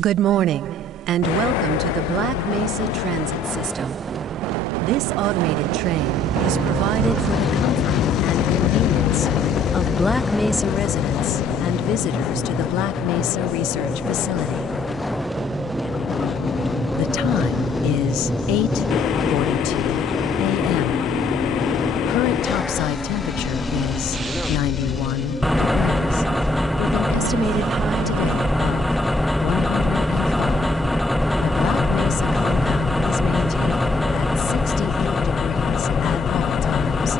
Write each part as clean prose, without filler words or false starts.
Good morning, and welcome to the Black Mesa Transit System. This automated train is provided for the comfort and convenience of Black Mesa residents and visitors to the Black Mesa Research Facility. The time is 8:42 a.m. Current topside temperature is 91 degrees, with an estimated high today. Mesa compound is maintained at 68 degrees at all times.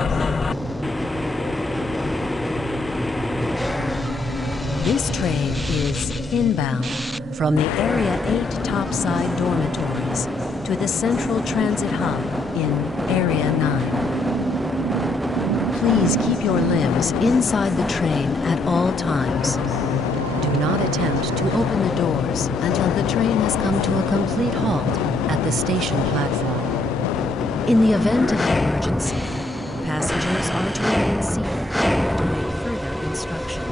This train is inbound from the Area 8 topside dormitories to the Central Transit Hub in Area 9. Please keep your limbs inside the train at all times. Do not attempt to open the doors until the train has come to a complete halt at the station platform. In the event of an emergency, passengers are to remain seated and await further instruction.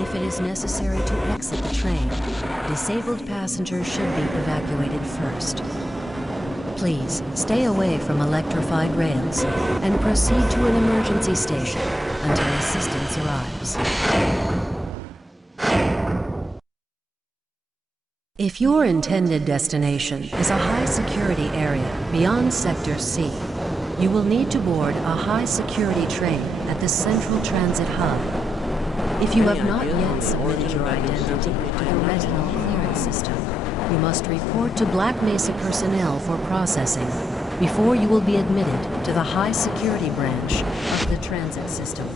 If it is necessary to exit the train, disabled passengers should be evacuated first. Please stay away from electrified rails and proceed to an emergency station until assistance arrives. If your intended destination is a high-security area beyond Sector C, you will need to board a high-security train at the Central Transit Hub. If you have not yet submitted your identity to the retinal clearance system, you must report to Black Mesa personnel for processing before you will be admitted to the high-security branch of the transit system.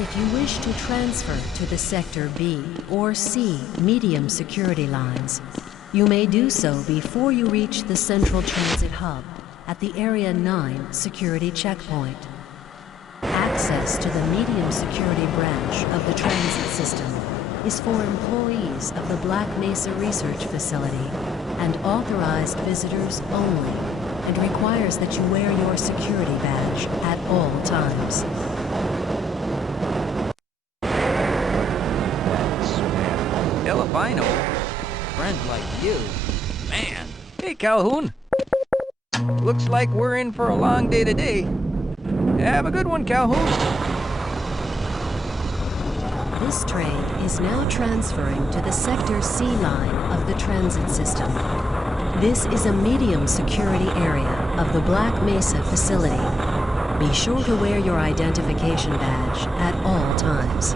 If you wish to transfer to the Sector B or C medium security lines, you may do so before you reach the Central Transit Hub at the Area 9 security checkpoint. Access to the medium security branch of the transit system is for employees of the Black Mesa Research Facility and authorized visitors only, and requires that you wear your security badge at all times. Albino? Friends like you? Man. Hey, Calhoun. Looks like we're in for a long day today. Have a good one, Calhoun. This train is now transferring to the Sector C line of the transit system. This is a medium security area of the Black Mesa facility. Be sure to wear your identification badge at all times.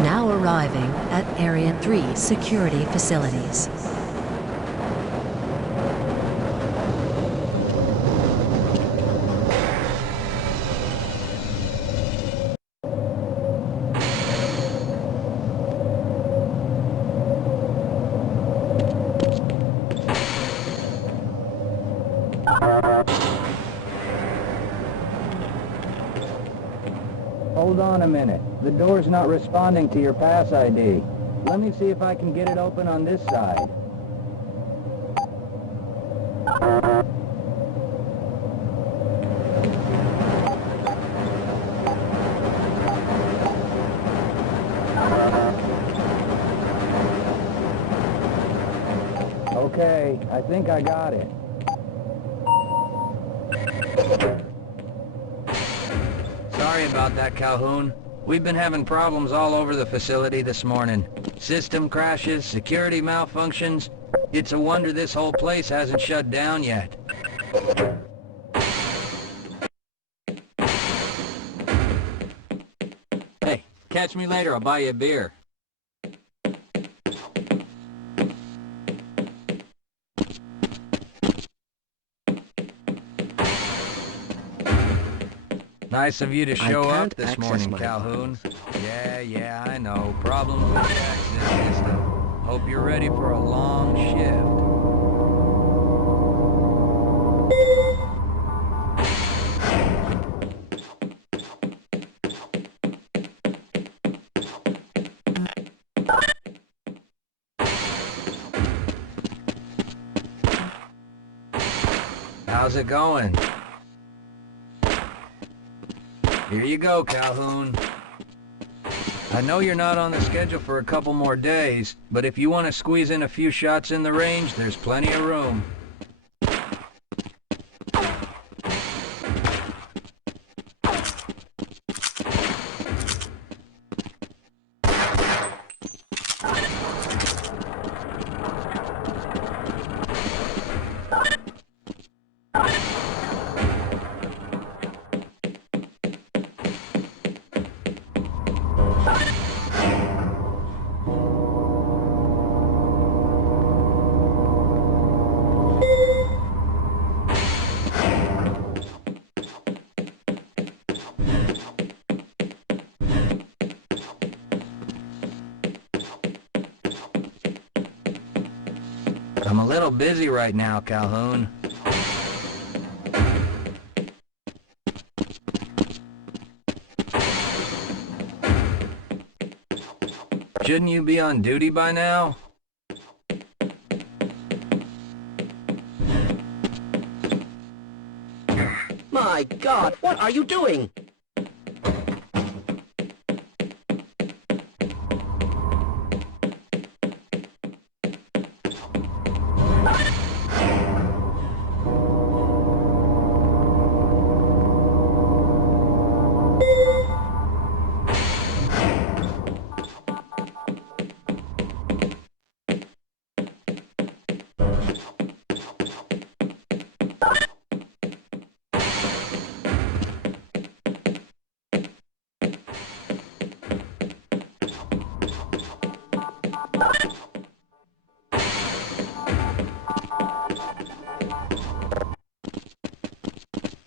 Now arriving at Area 3 security facilities. Hold on a minute. The door's not responding to your pass ID. Let me see if I can get it open on this side. Okay, I think I got it. Sorry about that, Calhoun. We've been having problems all over the facility this morning. System crashes, security malfunctions. It's a wonder this whole place hasn't shut down yet. Hey, catch me later. I'll buy you a beer. Nice of you to show up this morning, Calhoun. Yeah, I know. Problems with the access system. Hope you're ready for a long shift. How's it going? Here you go, Calhoun. I know you're not on the schedule for a couple more days, but if you want to squeeze in a few shots in the range, there's plenty of room. I'm a little busy right now, Calhoun. Shouldn't you be on duty by now? My God, what are you doing?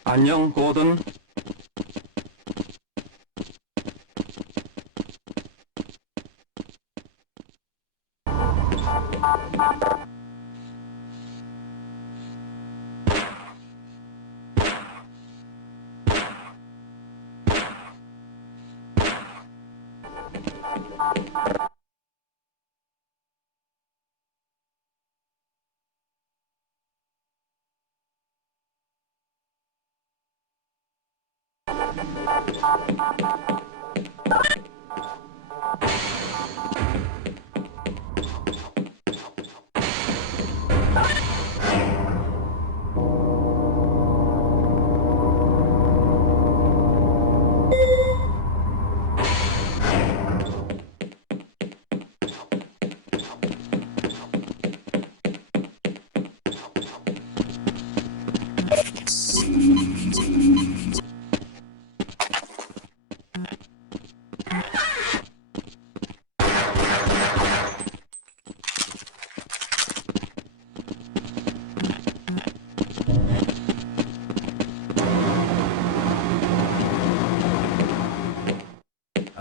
안녕, 고든.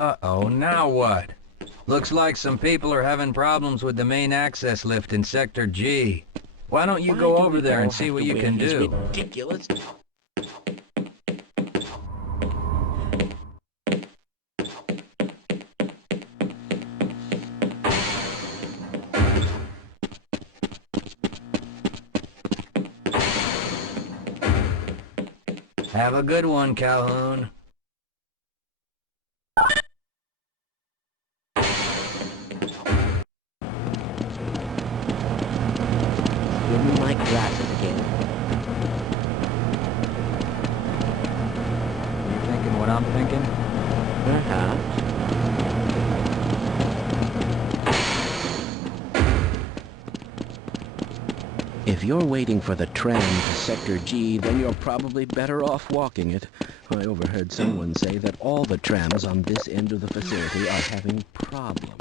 Uh-oh, now what? Looks like some people are having problems with the main access lift in Sector G. Why don't you go over there and see what you can do? Ridiculous. Have a good one, Calhoun. Give me my glasses again. You thinking what I'm thinking? Perhaps. If you're waiting for the tram to Sector G, then you're probably better off walking it. I overheard someone say that all the trams on this end of the facility are having problems.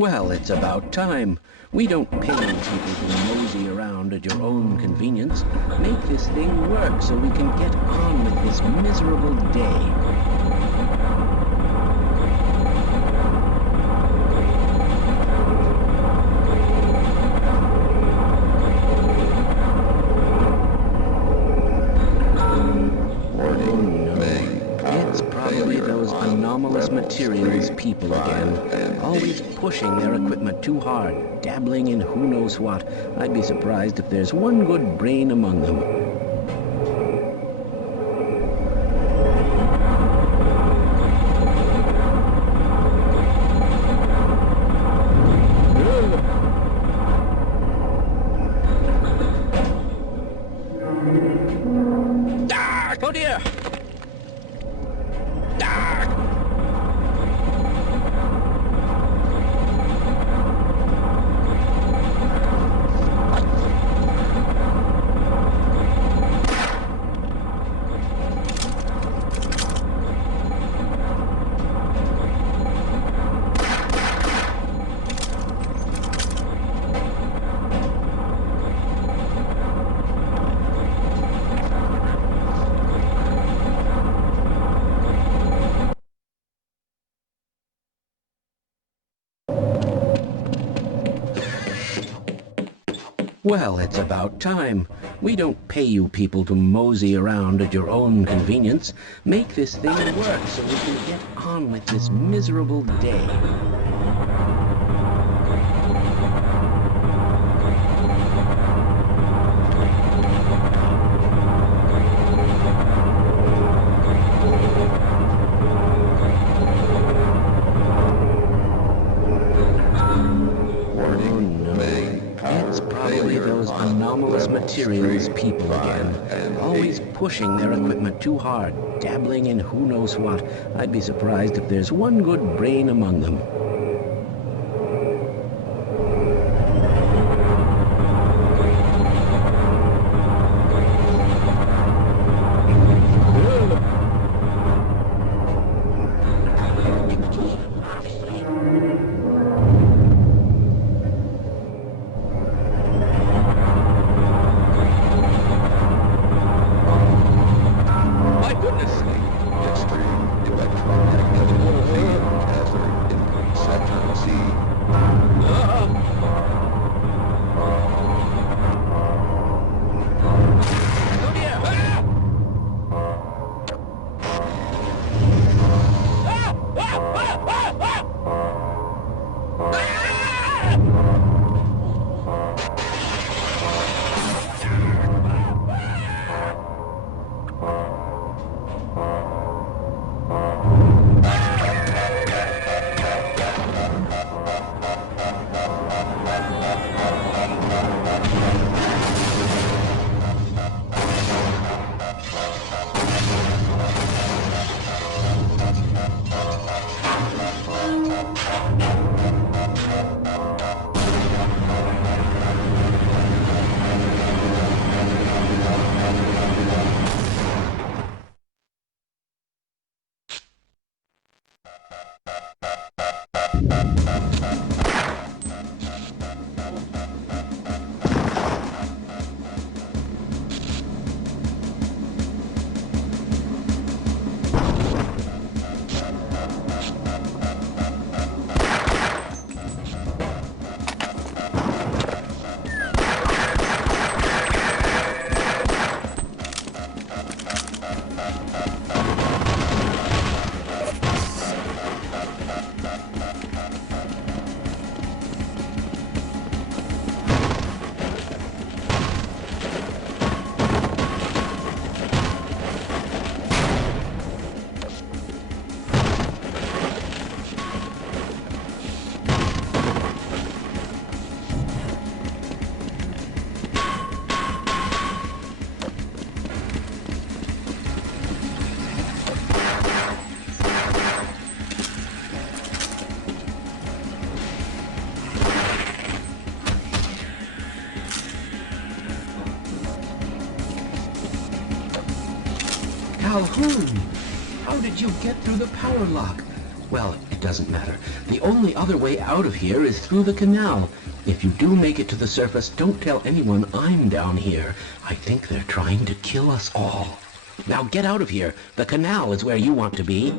Well, it's about time. We don't pay you people to mosey around at your own convenience. Make this thing work so we can get on with this miserable day. It's probably those anomalous materials people again. Always pushing their equipment too hard, dabbling in who knows what. I'd be surprised if there's one good brain among them. Oh dear! Well, it's about time. We don't pay you people to mosey around at your own convenience. Make this thing work so we can get on with this miserable day. Anomalous materials people again. Always pushing their equipment too hard, dabbling in who knows what. I'd be surprised if there's one good brain among them. Calhoun! How did you get through the power lock? Well, it doesn't matter. The only other way out of here is through the canal. If you do make it to the surface, don't tell anyone I'm down here. I think they're trying to kill us all. Now get out of here. The canal is where you want to be.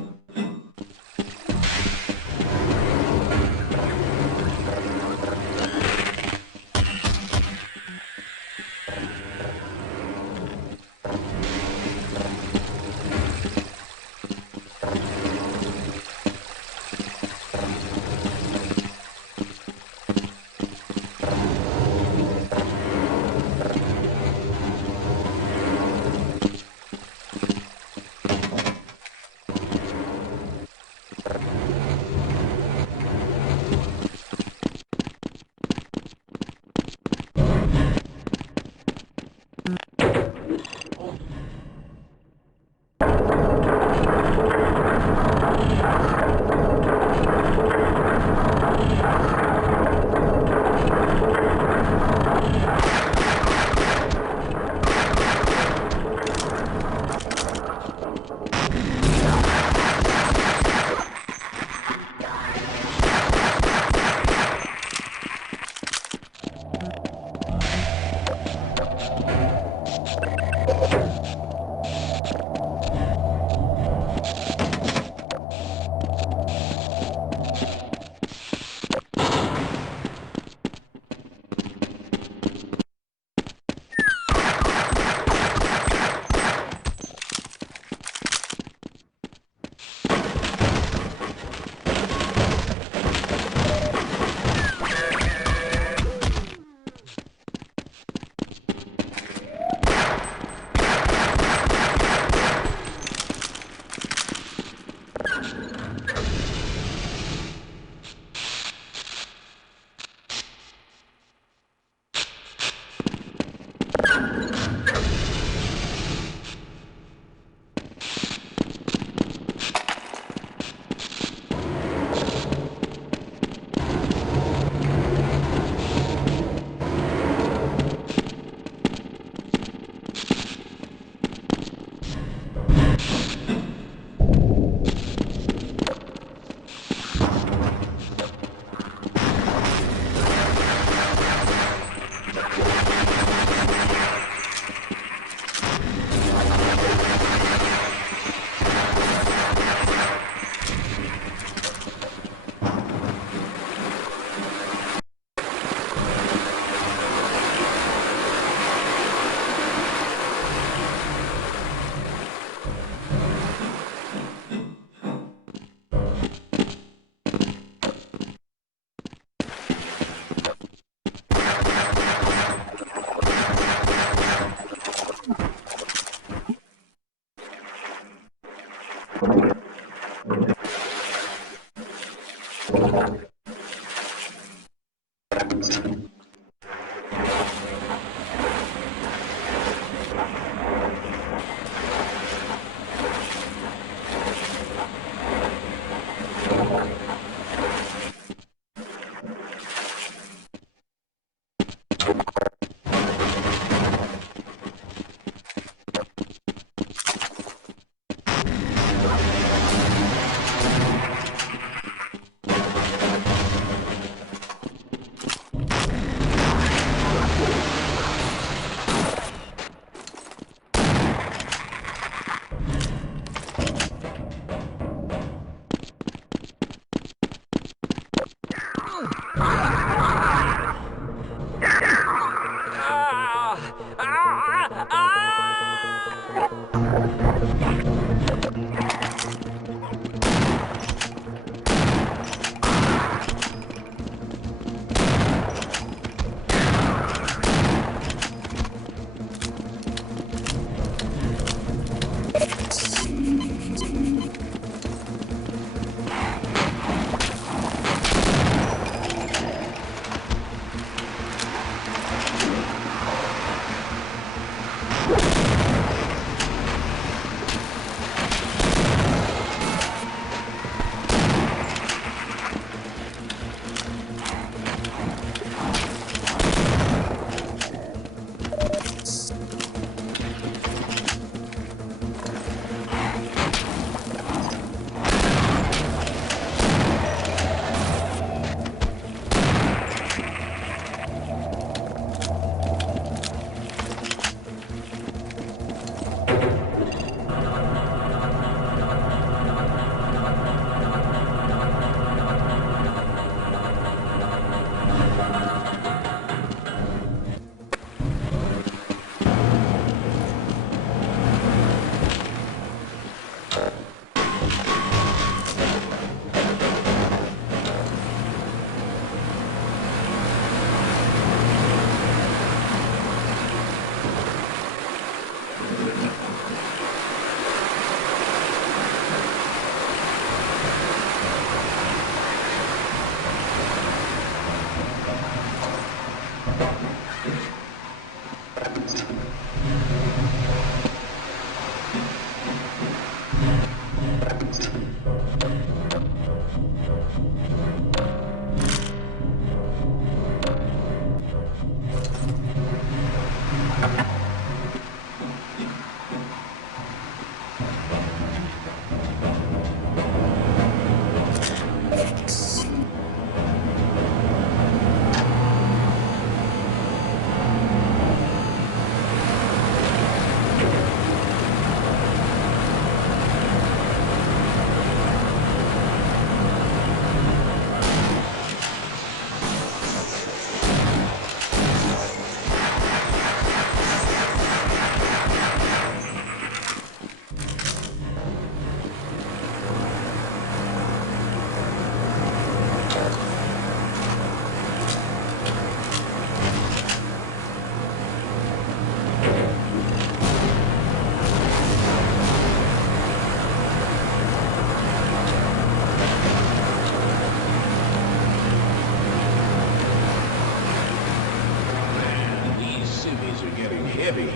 heavy.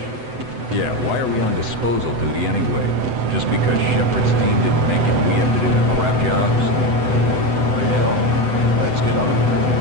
Yeah, why are we on disposal duty anyway? Just because Shepard's team didn't make it, we have to do the crap jobs? Well, let's get on with it.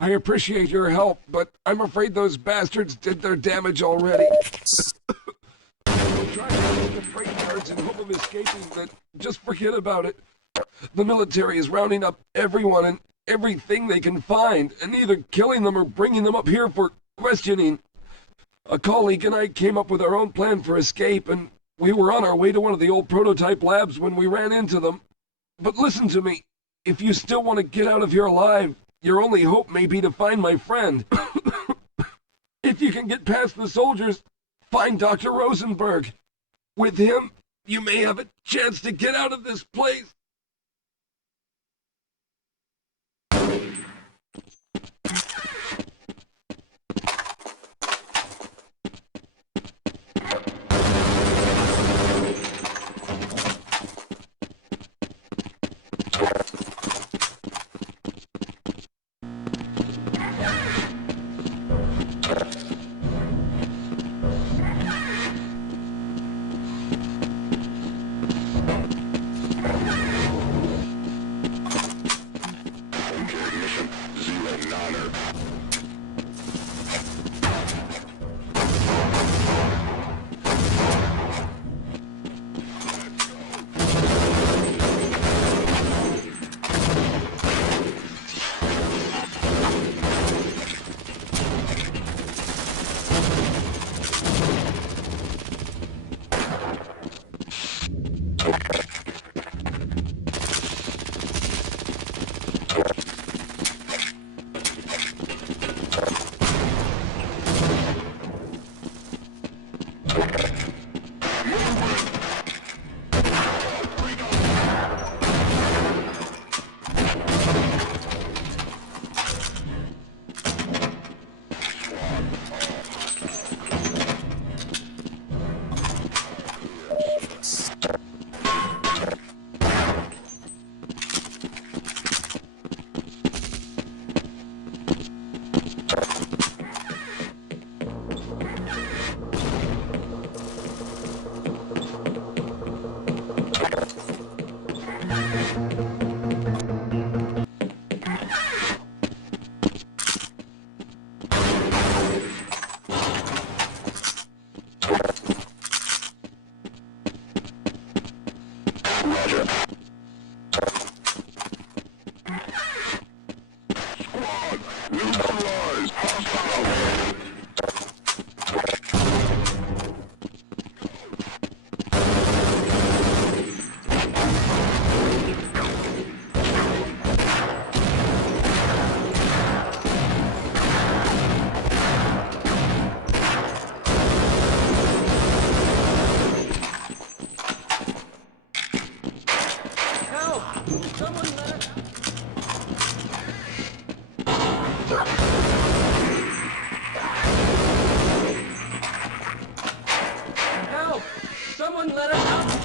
I appreciate your help, but I'm afraid those bastards did their damage already. Try to get the freight yards in hope of escaping, but just forget about it. The military is rounding up everyone and everything they can find, and either killing them or bringing them up here for questioning. A colleague and I came up with our own plan for escape, and we were on our way to one of the old prototype labs when we ran into them. But listen to me. If you still want to get out of here alive, your only hope may be to find my friend. If you can get past the soldiers, find Dr. Rosenberg. With him, you may have a chance to get out of this place.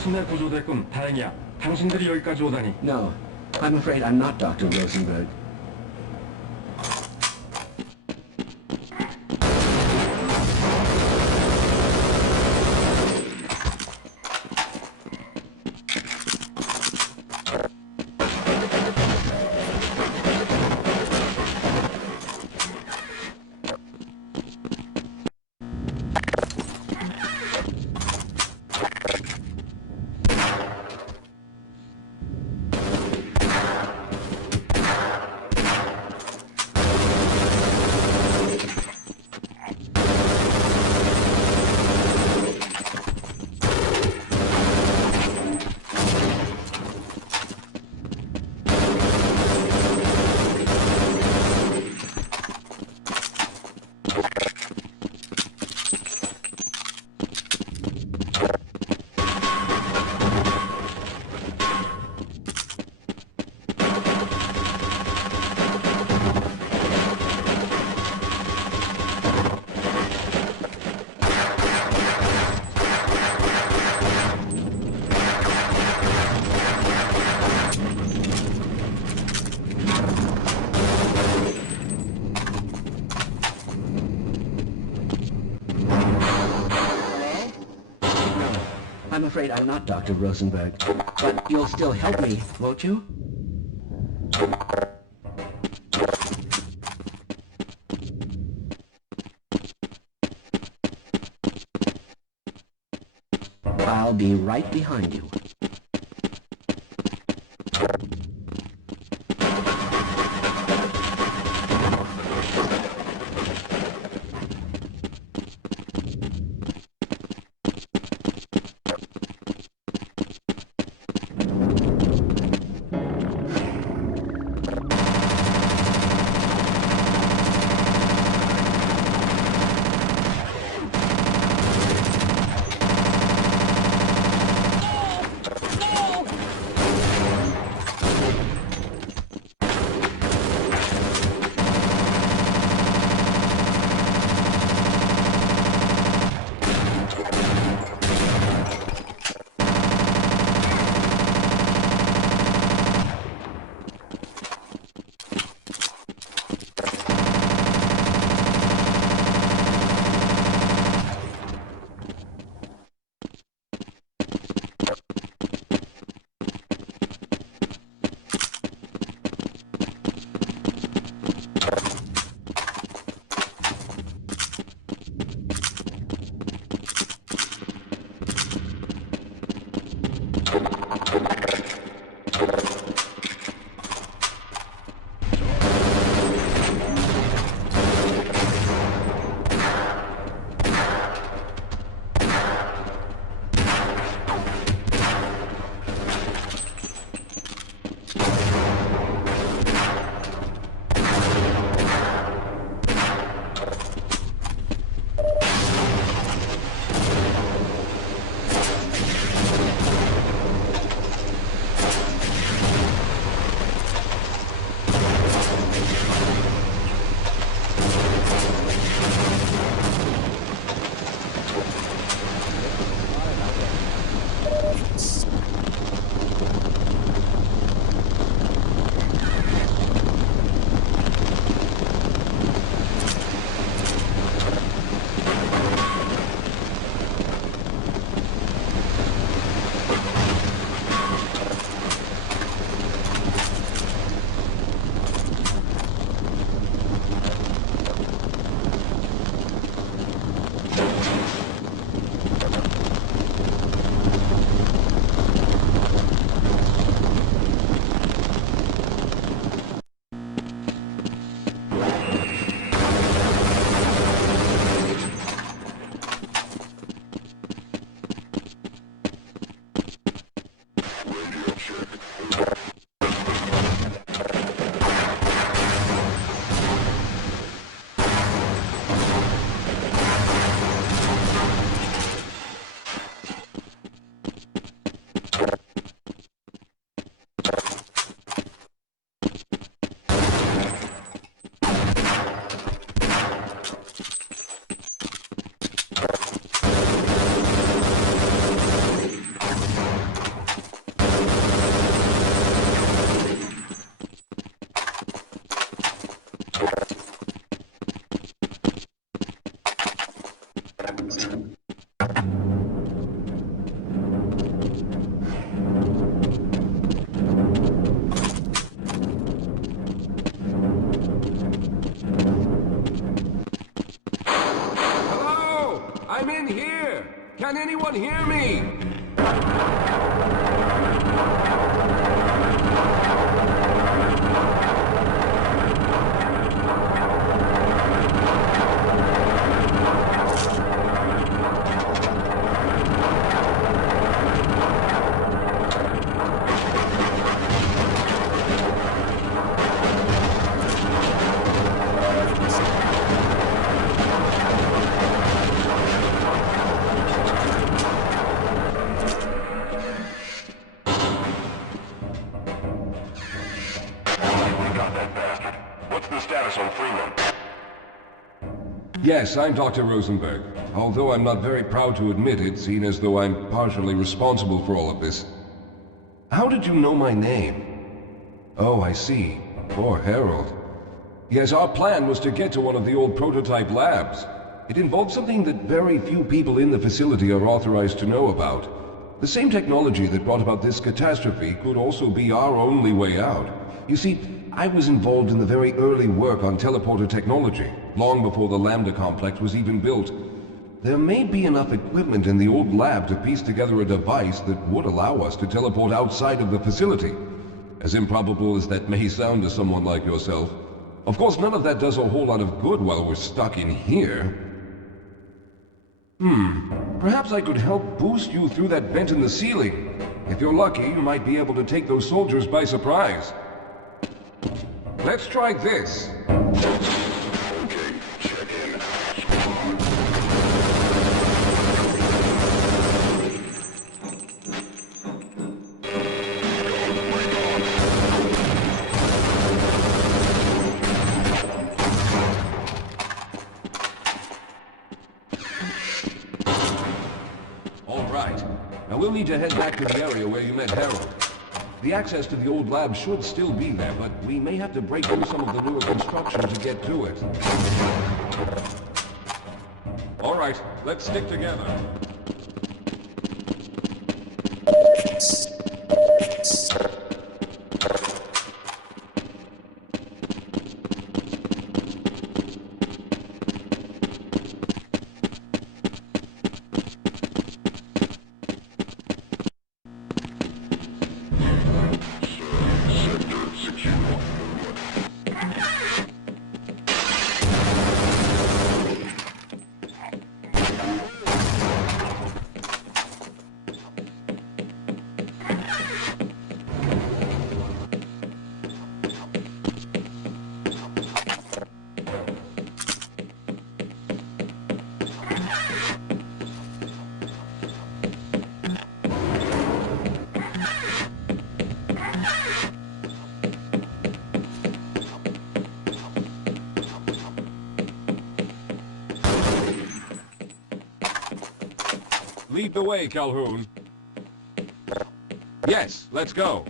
순회 구조됐군. 다행이야. 당신들이 여기까지 오다니. No, I'm afraid I'm not Dr. Rosenberg. afraid I'm not Dr. Rosenberg, but you'll still help me, won't you? I'll be right behind you. Can anyone hear me? Yes, I'm Dr. Rosenberg. Although I'm not very proud to admit it, seeing as though I'm partially responsible for all of this. How did you know my name? Oh, I see. Poor Harold. Yes, our plan was to get to one of the old prototype labs. It involved something that very few people in the facility are authorized to know about. The same technology that brought about this catastrophe could also be our only way out. You see, I was involved in the very early work on teleporter technology, long before the Lambda complex was even built. There may be enough equipment in the old lab to piece together a device that would allow us to teleport outside of the facility. As improbable as that may sound to someone like yourself. Of course, none of that does a whole lot of good while we're stuck in here. Perhaps I could help boost you through that vent in the ceiling. If you're lucky, you might be able to take those soldiers by surprise. Let's try this. Okay, check in. All right. Now we'll need to head back to the area where you met Harold. The access to the old lab should still be there, but we may have to break through some of the newer construction to get to it. All right, let's stick together. Lead the way, Calhoun. Yes, let's go.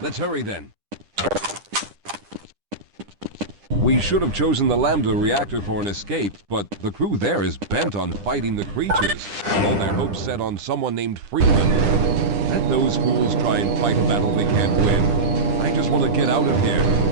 Let's hurry then. We should have chosen the Lambda reactor for an escape, but the crew there is bent on fighting the creatures, and all their hopes set on someone named Freeman. Let those fools try and fight a battle they can't win. I just want to get out of here.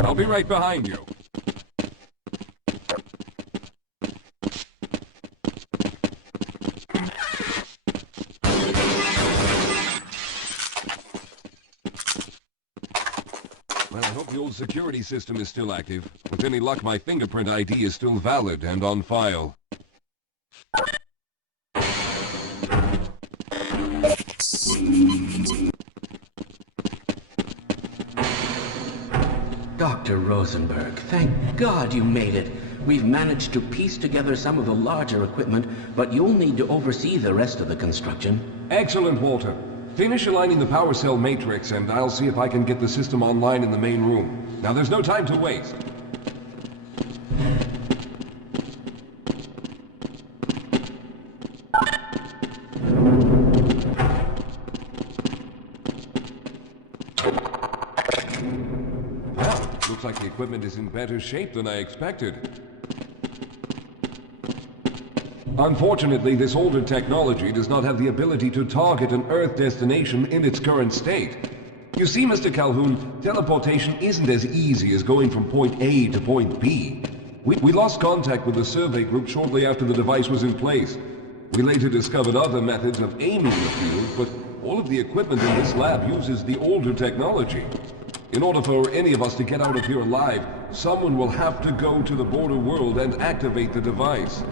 I'll be right behind you. Well, I hope the old security system is still active. With any luck, my fingerprint ID is still valid and on file. Dr. Rosenberg, thank God you made it. We've managed to piece together some of the larger equipment, but you'll need to oversee the rest of the construction. Excellent, Walter. Finish aligning the power cell matrix, and I'll see if I can get the system online in the main room. Now, there's no time to waste. Looks like the equipment is in better shape than I expected. Unfortunately, this older technology does not have the ability to target an Earth destination in its current state. You see, Mr. Calhoun, teleportation isn't as easy as going from point A to point B. We lost contact with the survey group shortly after the device was in place. We later discovered other methods of aiming the field, but all of the equipment in this lab uses the older technology. In order for any of us to get out of here alive, someone will have to go to the border world and activate the device.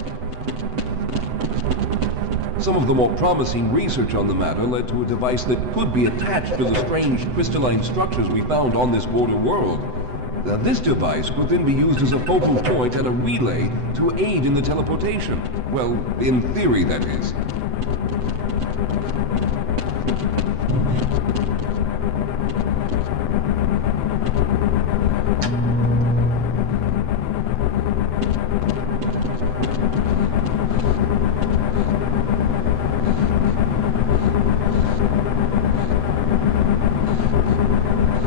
Some of the more promising research on the matter led to a device that could be attached to the strange crystalline structures we found on this border world. This device could then be used as a focal point and a relay to aid in the teleportation. Well, in theory, that is.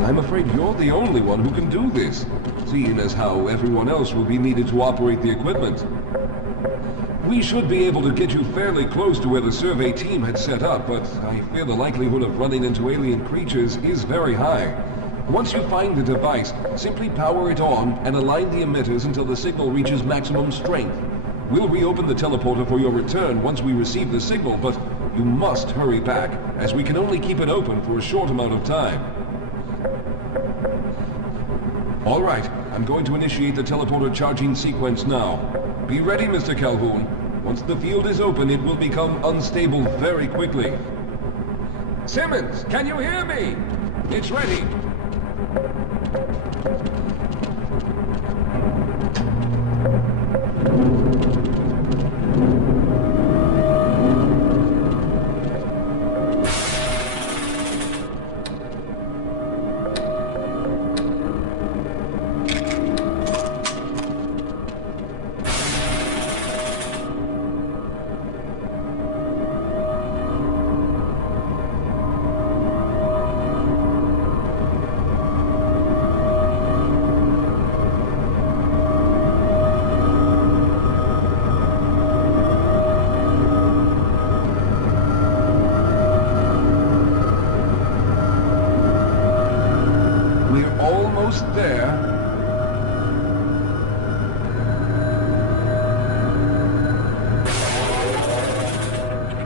I'm afraid you're the only one who can do this, seeing as how everyone else will be needed to operate the equipment. We should be able to get you fairly close to where the survey team had set up, but I fear the likelihood of running into alien creatures is very high. Once you find the device, simply power it on and align the emitters until the signal reaches maximum strength. We'll reopen the teleporter for your return once we receive the signal, but you must hurry back, as we can only keep it open for a short amount of time. All right, I'm going to initiate the teleporter charging sequence now. Be ready, Mr. Calhoun. Once the field is open, it will become unstable very quickly. Simmons, can you hear me? It's ready. There.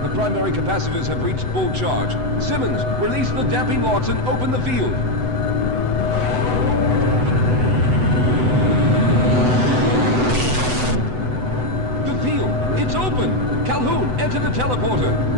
The primary capacitors have reached full charge. Simmons, release the damping locks and open the field. The field, it's open! Calhoun, enter the teleporter.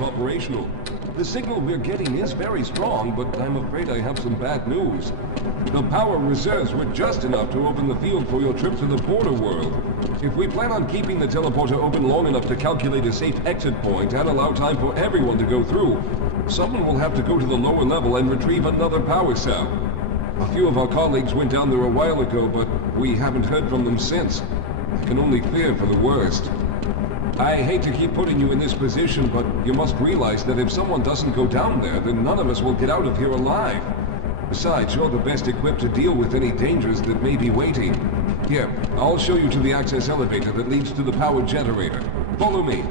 Operational. The signal we're getting is very strong, but I'm afraid I have some bad news. The power reserves were just enough to open the field for your trip to the border world. If we plan on keeping the teleporter open long enough to calculate a safe exit point and allow time for everyone to go through, someone will have to go to the lower level and retrieve another power cell. A few of our colleagues went down there a while ago, but we haven't heard from them since. I can only fear for the worst. I hate to keep putting you in this position, but you must realize that if someone doesn't go down there, then none of us will get out of here alive. Besides, you're the best equipped to deal with any dangers that may be waiting. Here, I'll show you to the access elevator that leads to the power generator. Follow me.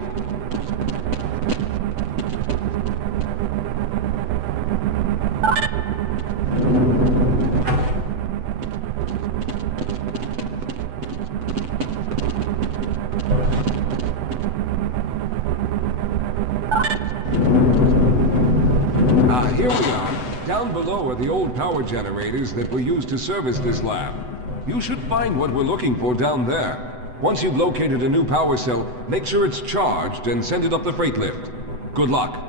Here we are. Down below are the old power generators that were used to service this lab. You should find what we're looking for down there. Once you've located a new power cell, make sure it's charged and send it up the freight lift. Good luck.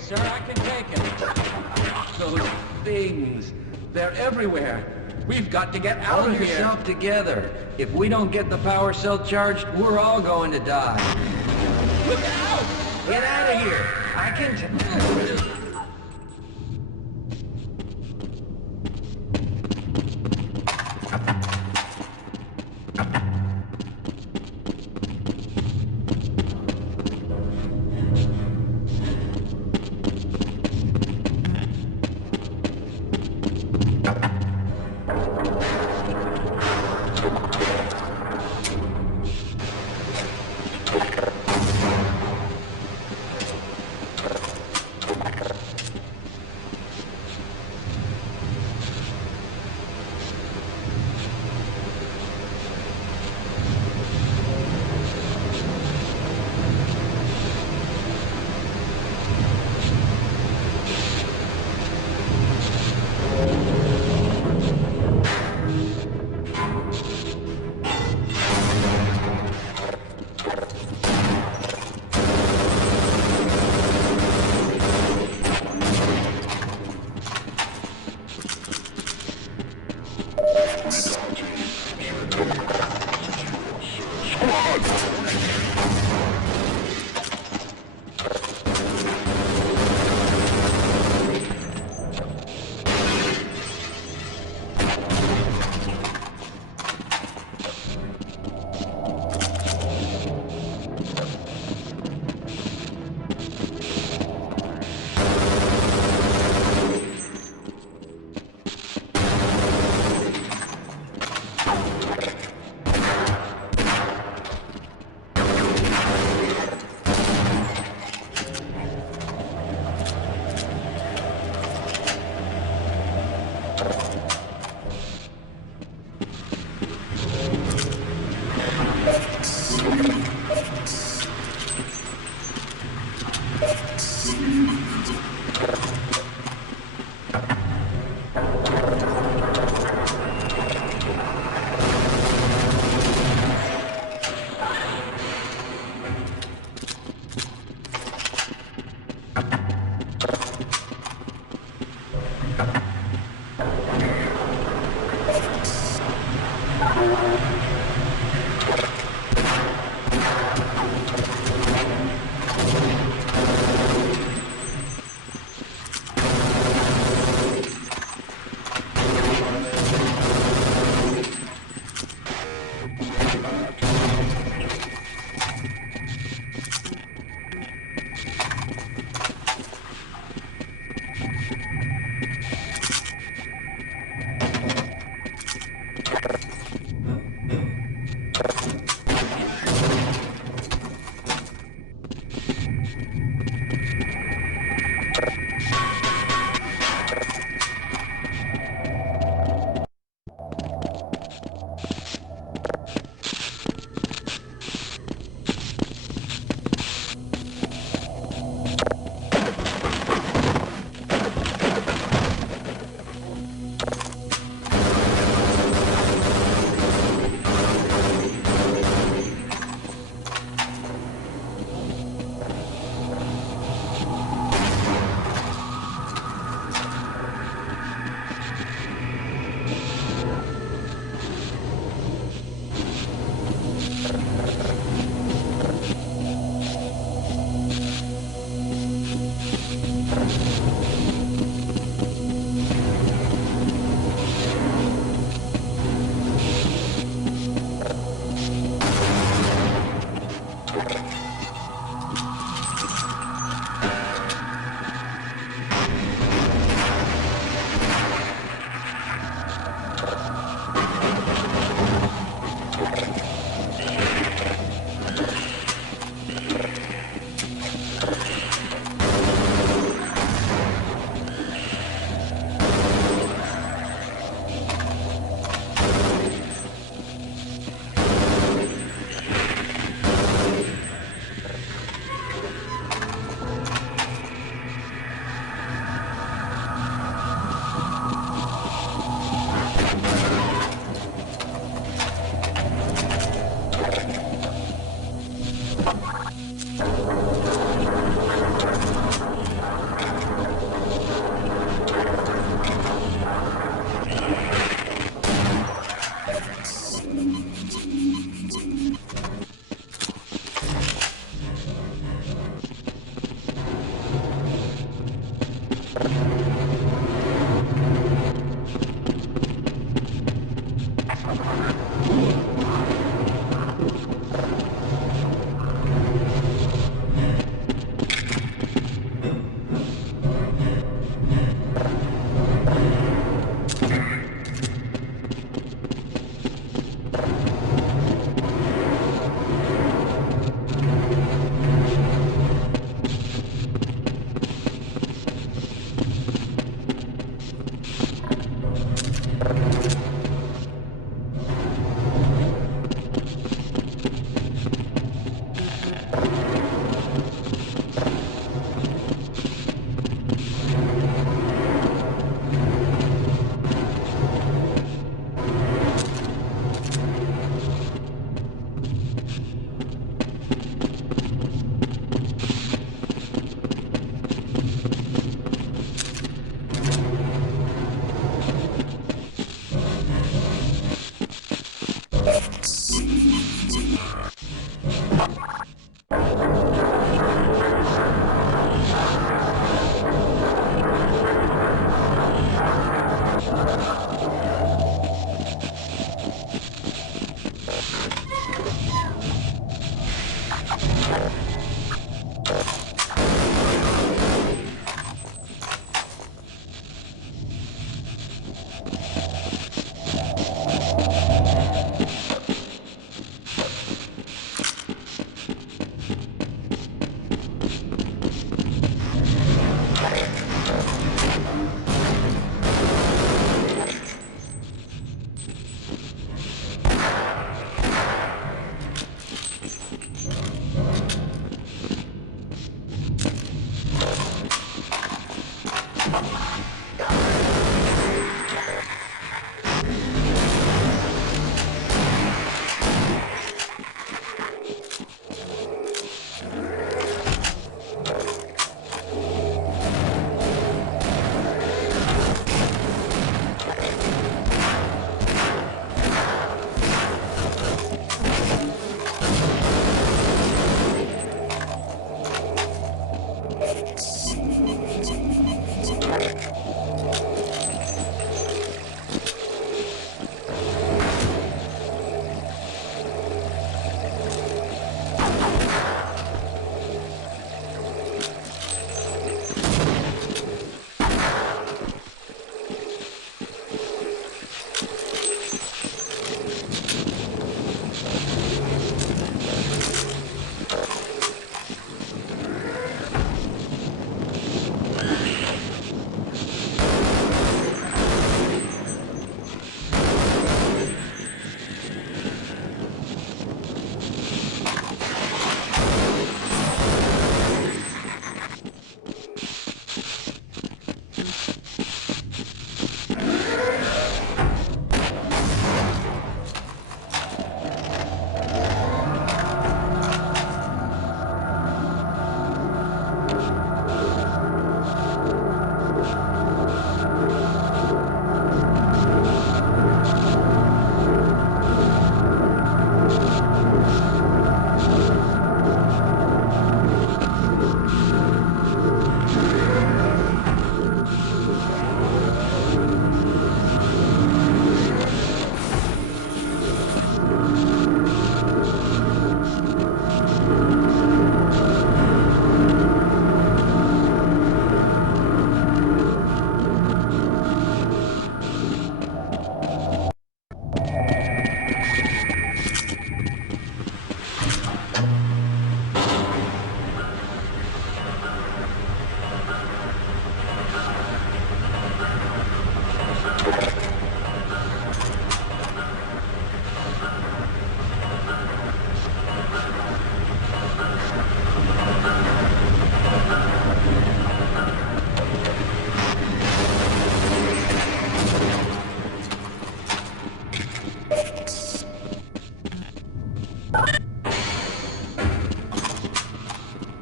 Sir, I can take it. Those things, they're everywhere. We've got to get out of here. Hold yourself together. If we don't get the power cell charged, we're all going to die. Look out! Get out of here. I can...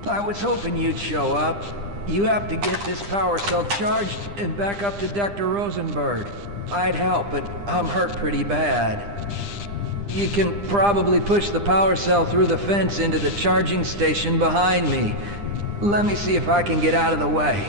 I was hoping you'd show up. You have to get this power cell charged and back up to Dr. Rosenberg. I'd help, but I'm hurt pretty bad. You can probably push the power cell through the fence into the charging station behind me. Let me see if I can get out of the way.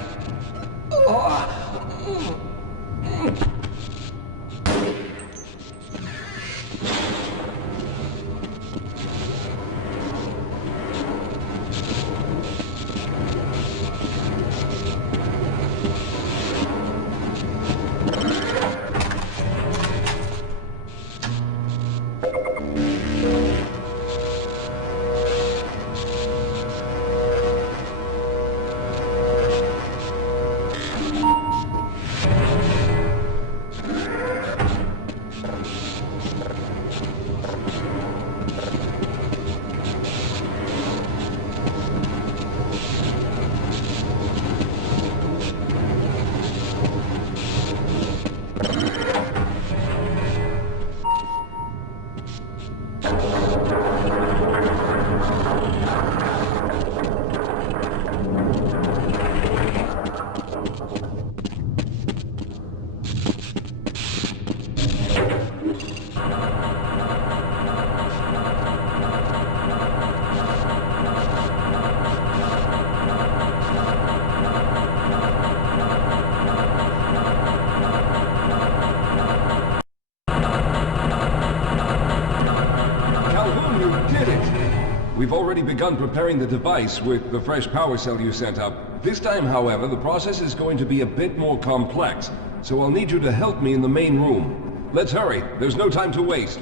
We've already begun preparing the device with the fresh power cell you sent up. This time, however, the process is going to be a bit more complex, so I'll need you to help me in the main room. Let's hurry. There's no time to waste.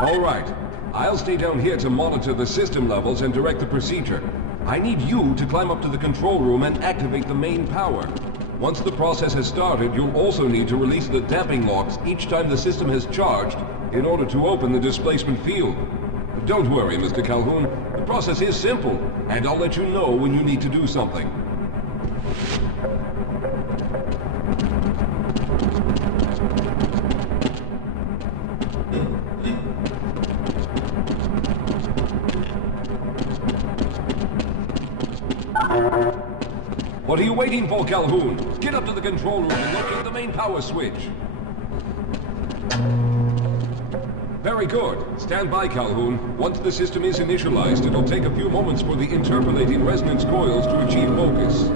All right. I'll stay down here to monitor the system levels and direct the procedure. I need you to climb up to the control room and activate the main power. Once the process has started, you'll also need to release the damping locks each time the system has charged in order to open the displacement field. Don't worry, Mr. Calhoun. The process is simple, and I'll let you know when you need to do something. What are you waiting for, Calhoun? Get up to the control room and locate the main power switch. Very good. Stand by, Calhoun. Once the system is initialized, it'll take a few moments for the interpolating resonance coils to achieve focus.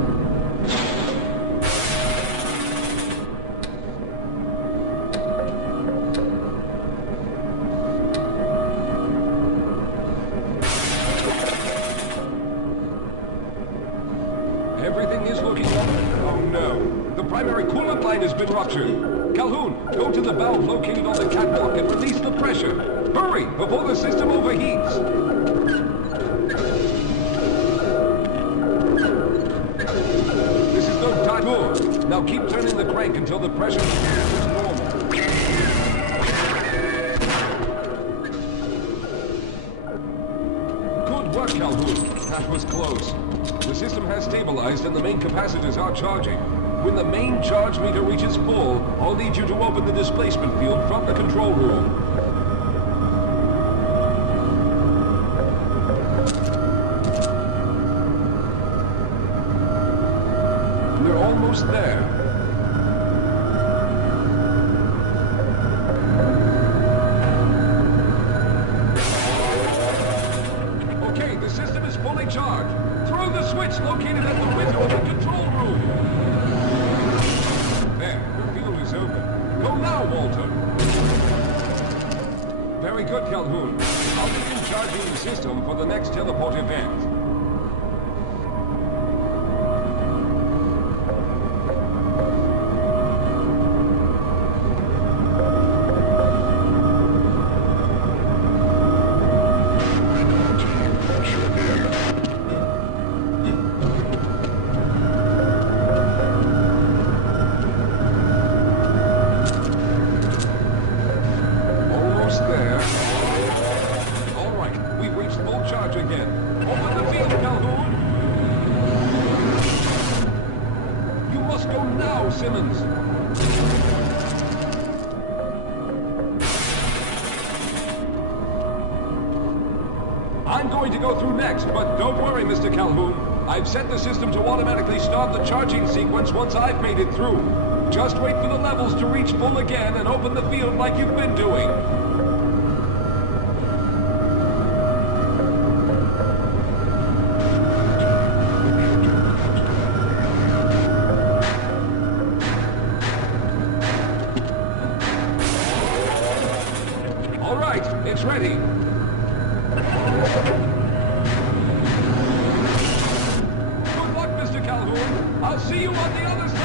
Everything is looking up. Oh no. The primary coolant line has been ruptured. Calhoun, go to the valve located on the catwalk and release the pressure. Hurry, before the system overheats. This is no time. Good. Now keep turning the crank until the pressure is normal. Good work, Calhoun. That was close. The system has stabilized and the main capacitors are charging. When the main charge meter reaches full, I'll need you to open the displacement field from the control room. We're almost there. Okay, the system is fully charged. Throw the switch located at the window of the control room. There, the field is open. Go now, Walter. Very good, Calhoun. I'll begin charging the system for the next teleport event. Simmons. I'm going to go through next, but don't worry, Mr. Calhoun. I've set the system to automatically start the charging sequence once I've made it through. Just wait for the levels to reach full again and open the field like you've been doing. All right, it's ready. Good luck, Mr. Calhoun. I'll see you on the other side.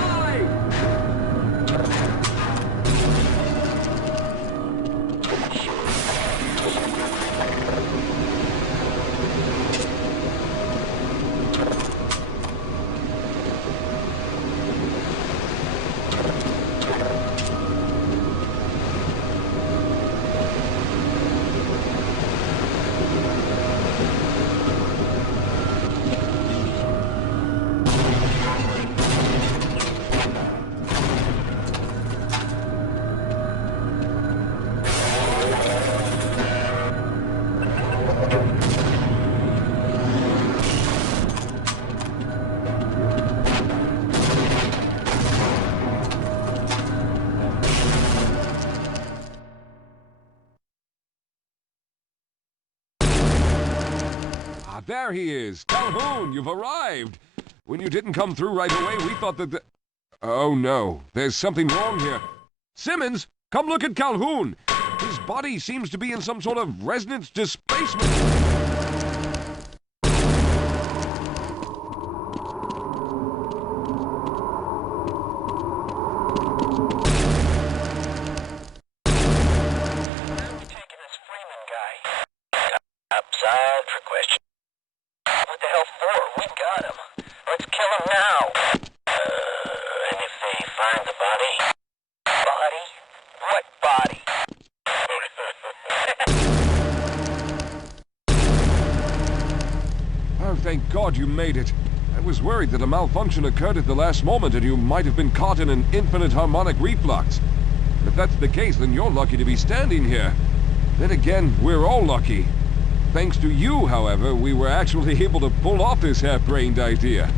There he is. Calhoun, you've arrived. When you didn't come through right away, we thought that Oh no, there's something wrong here. Simmons, come look at Calhoun. His body seems to be in some sort of resonance displacement. Upside for question. What the hell for? We got him. Let's kill him now. And if they find the body? Body? What body? Oh, thank God you made it. I was worried that a malfunction occurred at the last moment and you might have been caught in an infinite harmonic reflux. If that's the case, then you're lucky to be standing here. Then again, we're all lucky. Thanks to you, however, we were actually able to pull off this half-brained idea.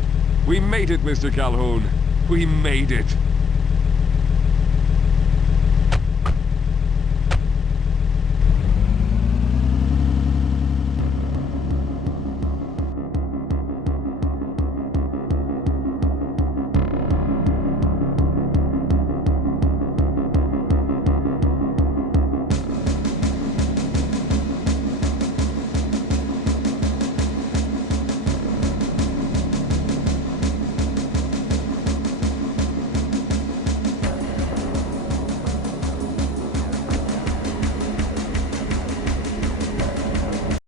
We made it, Mr. Calhoun. We made it.